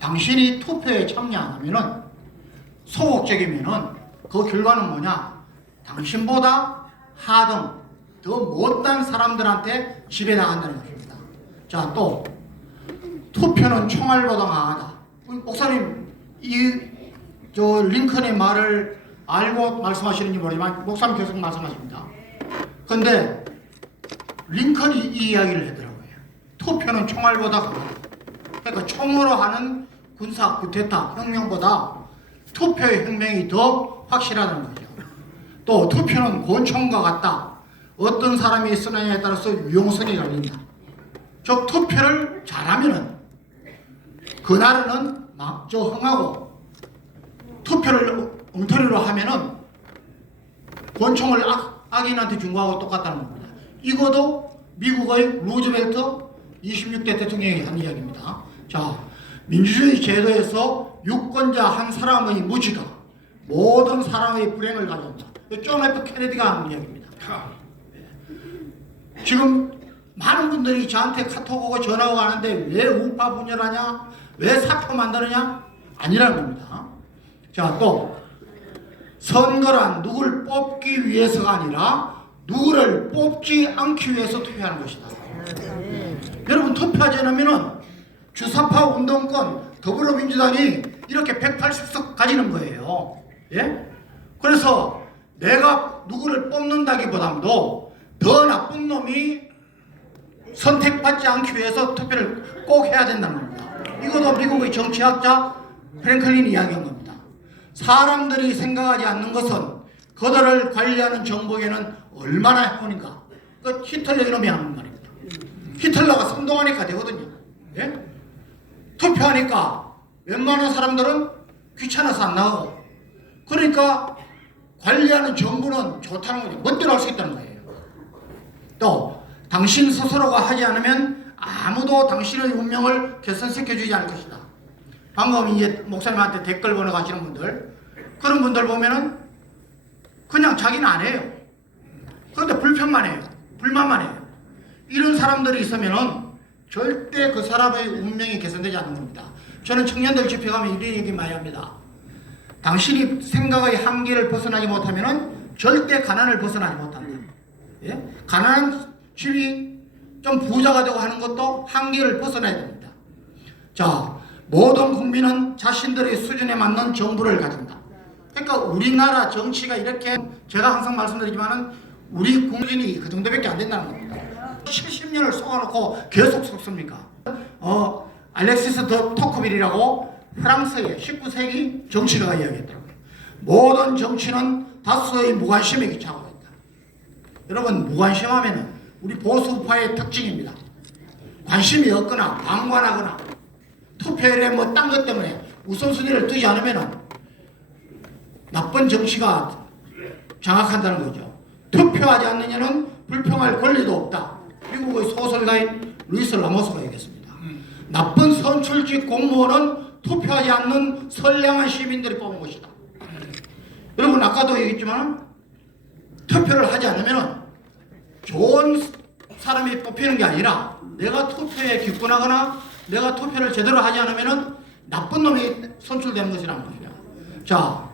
당신이 투표에 참여 안 하면은 소극적이면은 그 결과는 뭐냐? 당신보다 하등 더 못한 사람들한테 지배당한다는 것입니다. 자, 또 투표는 총알보다 강하다. 목사님 저 링컨의 말을 알고 말씀하시는지 모르지만 목사님 계속 말씀하십니다. 그런데 링컨이 이 이야기를 하더라고요. 투표는 총알보다 강하다. 그러니까 총으로 하는 군사 쿠데타 혁명보다 투표의 혁명이 더 확실하다는 거죠. 또 투표는 권총과 같다. 어떤 사람이 쓰느냐에 따라서 유용성이 갈린다. 즉 투표를 잘하면은 그날은 막 저 흥하고 투표를 엉터리로 하면은 권총을 악인한테 준 거하고 똑같다는 겁니다. 이것도 미국의 루즈벨트 26대 대통령이 한 이야기입니다. 자, 민주주의 제도에서 유권자 한 사람의 무지가 모든 사람의 불행을 가져온다. 존 F 케네디가 하는 이야기입니다. 지금 많은 분들이 저한테 카톡 오고 전화 오고 하는데 왜 우파 분열하냐? 왜 사표 만드느냐? 아니라는 겁니다. 자, 또 선거란 누굴 뽑기 위해서가 아니라 누구를 뽑지 않기 위해서 투표하는 것이다. 여러분 투표하지 않으면은 주사파 운동권 더불어민주당이 이렇게 180석 가지는 거예요. 예? 그래서 내가 누구를 뽑는다기보다도 더 나쁜 놈이 선택받지 않기 위해서 투표를 꼭 해야 된다는 겁니다. 이것도 미국의 정치학자 프랭클린이 이야기한 겁니다. 사람들이 생각하지 않는 것은 그들을 관리하는 정부에는 얼마나 해보니까 그 히틀러 이놈이 하는 말입니다. 히틀러가 선동하니까 되거든요. 예? 투표하니까 웬만한 사람들은 귀찮아서 안 나가고 그러니까 관리하는 정부는 좋다는 거죠. 멋대로 할 수 있다는 거예요. 또 당신 스스로가 하지 않으면 아무도 당신의 운명을 개선시켜주지 않을 것이다. 방금 이제 목사님한테 댓글 보내가시는 분들 그런 분들 보면은 그냥 자기는 안 해요. 그런데 불편만 해요. 불만만 해요. 이런 사람들이 있으면은 절대 그 사람의 운명이 개선되지 않는 겁니다. 저는 청년들 집회 가면 이런 얘기 많이 합니다. 당신이 생각의 한계를 벗어나지 못하면은 절대 가난을 벗어나지 못한다. 예? 가난한 집이 좀 부자가 되고 하는 것도 한계를 벗어나야 됩니다. 자, 모든 국민은 자신들의 수준에 맞는 정부를 가진다. 그러니까 우리나라 정치가 이렇게 제가 항상 말씀드리지만은 우리 국민이 그 정도밖에 안 된다는 겁니다. 70년을 쏘아놓고 계속 속습니까? 알렉시스 더 토크빌이라고 프랑스의 19세기 정치가가 이야기했더라고요. 모든 정치는 다수의 무관심에 기초하고 있다. 여러분 무관심하면은 우리 보수파의 특징입니다. 관심이 없거나 방관하거나 투표율에 뭐 딴 것 때문에 우선순위를 두지 않으면은 나쁜 정치가 장악한다는 거죠. 투표하지 않느냐는 불평할 권리도 없다. 미국의 소설가인 루이스 라모스가 얘기했습니다. 나쁜 선출직 공무원은 투표하지 않는 선량한 시민들이 뽑은 것이다. 여러분 아까도 얘기했지만 투표를 하지 않으면 좋은 사람이 뽑히는 게 아니라 내가 투표에 기권하거나 내가 투표를 제대로 하지 않으면 나쁜 놈이 선출되는 것이라는 것이냐. 자,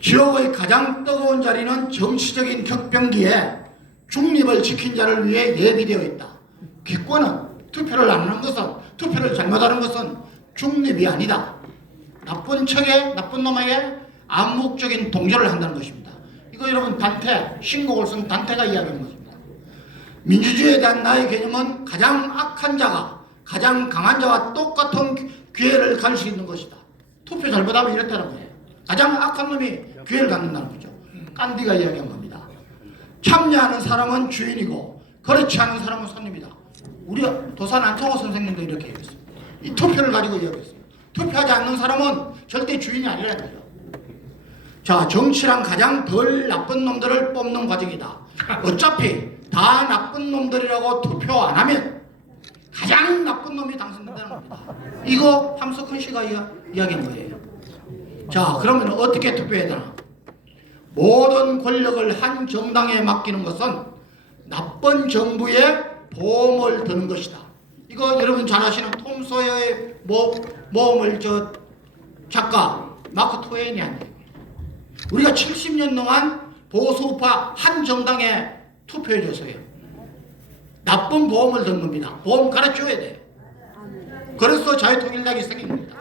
지역의 가장 뜨거운 자리는 정치적인 격변기에 중립을 지킨 자를 위해 예비되어 있다. 기권은 투표를 안 하는 것은 투표를 잘못하는 것은 중립이 아니다. 나쁜 척에 나쁜 놈에게 암묵적인 동조를 한다는 것입니다. 이거 여러분 단테 신곡을 쓴 단테가 이야기하는 것입니다. 민주주의에 대한 나의 개념은 가장 악한 자가 가장 강한 자와 똑같은 기회를 가질 수 있는 것이다. 투표 잘못하면 이렇다는 거예요. 가장 악한 놈이 기회를 갖는다는 거죠. 깐디가 이야기한 겁니다. 참여하는 사람은 주인이고 그렇지 않은 사람은 손님이다. 우리 도산 안창호 선생님도 이렇게 얘기했어요. 이 투표를 가지고 이야기했어요. 투표하지 않는 사람은 절대 주인이 아니라는 거죠. 자, 정치란 가장 덜 나쁜 놈들을 뽑는 과정이다. 어차피 다 나쁜 놈들이라고 투표 안 하면 가장 나쁜 놈이 당선된다는 겁니다. 이거 함석헌 씨가 이야기한 거예요. 자, 그러면 어떻게 투표해야 되나? 모든 권력을 한 정당에 맡기는 것은 나쁜 정부의 보험을 드는 것이다. 이거 여러분 잘 아시는 톰 소여의 모험을 작가 마크 트웨인이 한 얘기예요. 우리가 70년 동안 보수우파 한 정당에 투표해줘서요. 나쁜 보험을 든 겁니다. 보험 가르쳐줘야 돼. 그래서 자유통일당이 생긴 겁니다.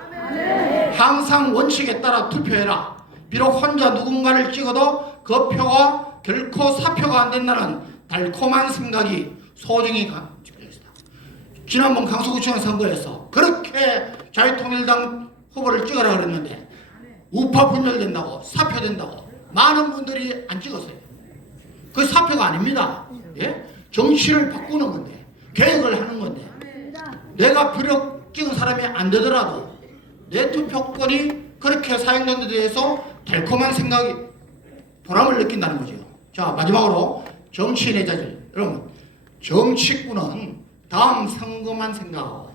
항상 원칙에 따라 투표해라. 비록 혼자 누군가를 찍어도 그 표가 결코 사표가 안 된다는 달콤한 생각이 소중히 집중했다. 지난번 강서구청 선거에서 그렇게 자유통일당 후보를 찍으라 그랬는데 우파 분열된다고 사표된다고 많은 분들이 안 찍었어요. 그 사표가 아닙니다. 예? 정치를 바꾸는 건데 계획을 하는 건데 내가 비록 찍은 사람이 안 되더라도 내 투표권이 그렇게 사용된 데 대해서 달콤한 생각이 보람을 느낀다는 거죠. 자, 마지막으로 정치인의 자질. 여러분, 정치꾼은 다음 선거만 생각하고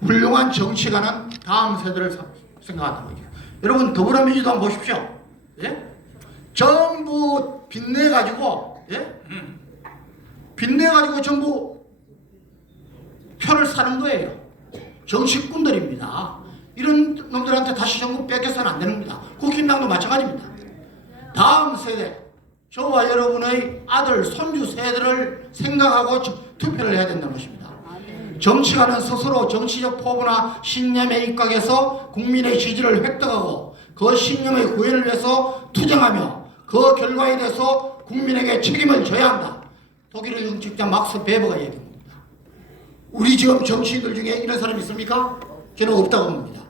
훌륭한 정치가는 다음 세대를 생각하는 거죠. 여러분, 더불어민주당 보십시오. 예? 전부 빚내가지고, 예? 빚내가지고 전부 표를 사는 거예요. 정치꾼들입니다. 이런 놈들한테 다시 정부 뺏겨서는 안 되는 겁니다. 국힘당도 마찬가지입니다. 다음 세대, 저와 여러분의 아들, 손주 세대를 생각하고 투표를 해야 된다는 것입니다. 정치가는 스스로 정치적 포부나 신념에 입각해서 국민의 지지를 획득하고 그 신념의 구현을 위해서 투쟁하며 그 결과에 대해서 국민에게 책임을 져야 한다. 독일의 정치학자 막스 베버가 얘기합니다. 우리 지금 정치인들 중에 이런 사람이 있습니까? 저는 없다고 봅니다.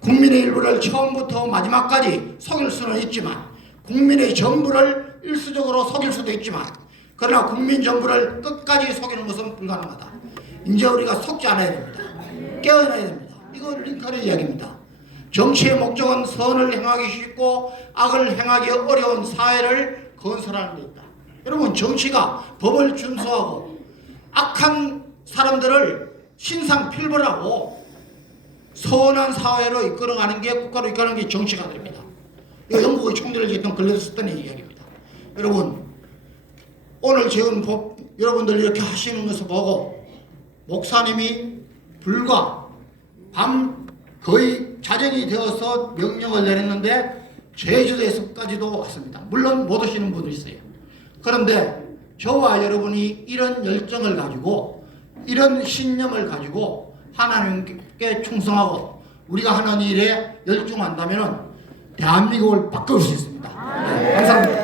국민의 일부를 처음부터 마지막까지 속일 수는 있지만 국민의 전부를 일수적으로 속일 수도 있지만 그러나 국민 전부를 끝까지 속이는 것은 불가능하다. 이제 우리가 속지 않아야 됩니다. 깨어나야 됩니다. 이건 링컨의 이야기입니다. 정치의 목적은 선을 행하기 쉽고 악을 행하기 어려운 사회를 건설하는 데 있다. 여러분, 정치가 법을 준수하고 악한 사람들을 신상필벌하고 선한 사회로 이끌어가는 게 국가로 이끌어가는 게 정치가 됩니다. 이거 영국의 총리를 했던 글래스턴의 이야기입니다. 여러분, 오늘 지금 여러분들 이렇게 하시는 것을 보고 목사님이 불과 밤 거의 자정이 되어서 명령을 내렸는데 제주도에서까지도 왔습니다. 물론 못 오시는 분도 있어요. 그런데 저와 여러분이 이런 열정을 가지고 이런 신념을 가지고 하나님께 충성하고 우리가 하는 일에 열중한다면 대한민국을 바꿀 수 있습니다. 감사합니다.